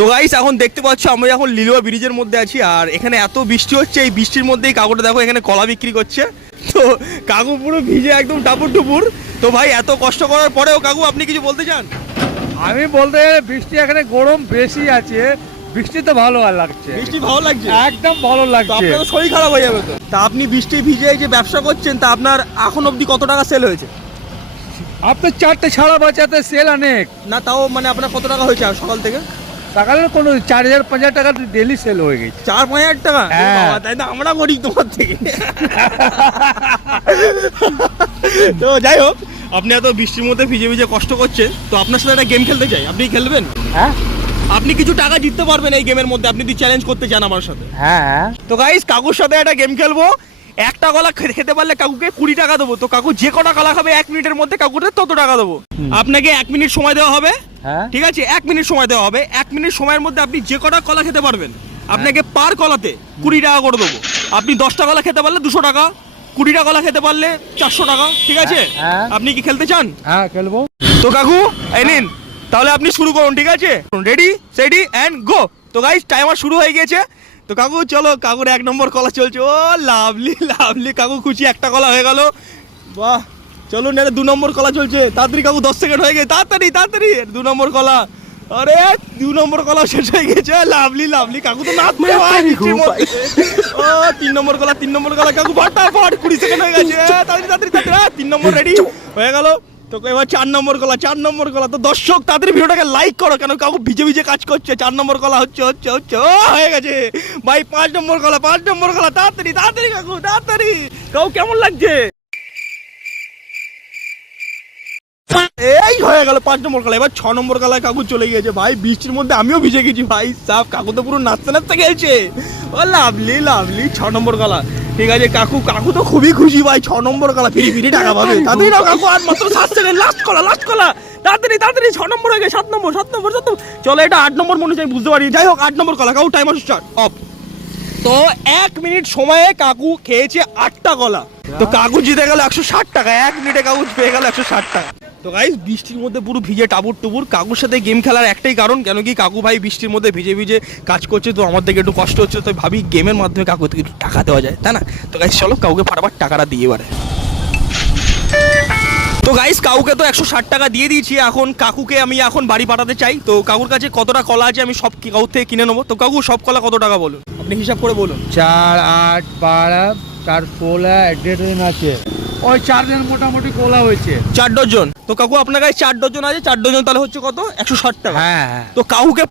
তো গাইস এখন দেখতে পাচ্ছ আমরা এখন লিলুয়া ব্রিজের মধ্যে আছি, আর এখানে এত বৃষ্টি হচ্ছে, এই বৃষ্টির মধ্যেই কাকুটা দেখো এখানে কলা বিক্রি করছে। তো কাকু পুরো ভিজে একদম টাপুর টুপুর। তো ভাই এত কষ্ট করার পরেও কাকু আপনি কিছু বলতে চান? আমি বলতে বৃষ্টি এখানে গরম বেশি আছে, বৃষ্টি তো ভালো আর লাগছে, বৃষ্টি ভালো লাগছে, একদম ভালো তো লাগছে। আপনার তো শরীর খারাপ হয়ে যাবে। তো তা আপনি বৃষ্টি ভিজে এই যে ব্যবসা করছেন, তা আপনার এখন অবধি কত টাকা সেল হয়েছে? আপনার 4টে ছাড়া বাঁচাতে সেল অনেক, না তাও মানে আপনার কত টাকা হয়েছে সকাল থেকে? সকালে কোনো 4,000-5,000 টাকা ডেলি সেল হয়ে গেছে। 4-5 টাকা? হ্যাঁ। বাবা, তাই না আমরা করি তোমার থেকে। তো যাই হোক, আপনি এত বৃষ্টির মধ্যে ভিজে ভিজে কষ্ট করছেন, তো আপনার সাথে একটা গেম খেলতে চাই, আপনি খেলবেন? হ্যাঁ আপনি কিছু টাকা জিততে পারবেন এই গেমের মধ্যে, আপনি যদি চ্যালেঞ্জ করতে চান আমার সাথে। হ্যাঁ। তো গাইস কাকুর সাথে একটা গেম খেলবো, একটা কলা খেতে পারলে কাকুকে 20 টাকা দেবো। তো কাকু যে কটা কলা খাবে 1 মিনিটের মধ্যে কাকুকে তত টাকা দেবো। আপনাকে 1 মিনিট সময় দেওয়া হবে, হ্যাঁ ঠিক আছে? 1 মিনিট সময় দেওয়া হবে, 1 মিনিট সময়ের মধ্যে আপনি যে কটা কলা খেতে পারবেন আপনাকে পার কলাতে 20 টাকা করে দেবো। আপনি 10টা কলা খেতে পারলে 200 টাকা, 20টা কলা খেতে পারলে 400 টাকা, ঠিক আছে? হ্যাঁ। আপনি কি খেলতে চান? হ্যাঁ খেলবো। তো কাকু এই নিন, তাহলে আপনি শুরু করুন, ঠিক আছে? Ready সেডি and go. তো গাইস টাইমার শুরু হয়ে গিয়েছে। তো কাকু চলো, কাকুর 1 নম্বর কলা চলছে। ও লাভলি লাভলি, কাকু খুশি, একটা কলা হয়ে গেল। বাহ, চলুন এর 2 নম্বর কলা চলছে। তাড়াতাড়ি কাকু, 10 সেকেন্ড হয়ে গেছে, তাড়াতাড়ি তাড়াতাড়ি 2 নম্বর কলা। আরে 2 নম্বর কলা শেষ হয়ে গেছে। লাভলি লাভলি, কাকু তো নাচ মেরে ভাই বৃষ্টির মধ্যে। ও 3 নম্বর কলা, 3 নম্বর কলা, কাকু ফটাফট 20 সেকেন্ড হয়ে গেছে। তাড়াতাড়ি তাড়াতাড়ি তাড়াতাড়ি, 3 নম্বর রেডি হয়ে গেল। তো এবার 4 নম্বর কলা, 4 নম্বর কলা। তো দর্শক তাড়াতাড়ি ভিডিওটাকে লাইক করো, কেন কাকু ভিজে ভিজে কাজ করছে। 4 নম্বর কলা হচ্ছে হচ্ছে হচ্ছে, ও হয়ে গেছে ভাই। 5 নম্বর কলা, 5 নম্বর কলা, তাড়াতাড়ি তাড়াতাড়ি কাকু তাড়াতাড়ি। কাকু কেমন লাগছে? এই হয়ে গেল 5 নম্বর কলা। এবার 6 নম্বর কলায় কাকু চলে গিয়েছে। ভাই বৃষ্টির মধ্যে আমিও ভিজে গেছি ভাই সাব, কাকু তো পুরো নাচতে নাচতে গেছে। ও লাভলি লাভলি, 6 নম্বর কলা, ঠিক আছে? কাকু কাকু তো খুবই খুশি ভাই, 6 নম্বর কলা ফিরি ফিরি টাকা পাবে। তাড়াতাড়ি নাও কাকু, আর মাত্র 7 সেকেন্ড, লাস্ট কলা লাস্ট কলা, তাড়াতাড়ি তাড়াতাড়ি। 6 নম্বর হয়ে গেছে, 7 নম্বর 7 নম্বর 7 নম্বর। চলো এটা 8 নম্বর মনে হচ্ছে, আমি বুঝতে পারি। যাই হোক 8 নম্বর কলা, কাকু টাইমার স্টার্ট অফ। তো 1 মিনিট সময়ে কাকু খেয়েছে 8টা কলা। তো কাকু জিতে গেল 160 টাকা। 1 মিনিটে কাকু পেয়ে গেল 160 টাকা। তো গাইস বৃষ্টির মধ্যে পুরো ভিজে টাবুর টুবুর, কাকুর সাথে গেম খেলার একটাই কারণ, কেন কি কাকু ভাই বৃষ্টির মধ্যে ভিজে ভিজে কাজ করছে, তো আমার থেকে একটু কষ্ট হচ্ছে। তো ভাবি গেমের মাধ্যমে কাকু থেকে একটু টাকা দেওয়া যায়, তাই না? তো গাইস চলো কাউকে ফাটাফাট টাকাটা দিয়ে এবারে। তো গাইস কাকুকে তো 160 টাকা দিয়ে দিয়েছি, এখন কাকুকে আমি এখন বাড়ি পাঠাতে চাই। তো কাকুর কাছে কতটা কলা আছে আমি সব কাকুর থেকে কিনে নেবো। তো কাকু সব কলা কত টাকা বলুন, আপনি হিসাব করে বলুন। 4, 8, 12, 4, 16, 1.5 ডজন আছে। ওই 4 দিন মোটামুটি কোলা হয়েছে। 4 ডজন। তো কাকু আপনার কাছে 4 ডজন আছে, 4 ডজন তাহলে হচ্ছে কত? 160 টাকা। হ্যাঁ হ্যাঁ। তো কাকুকে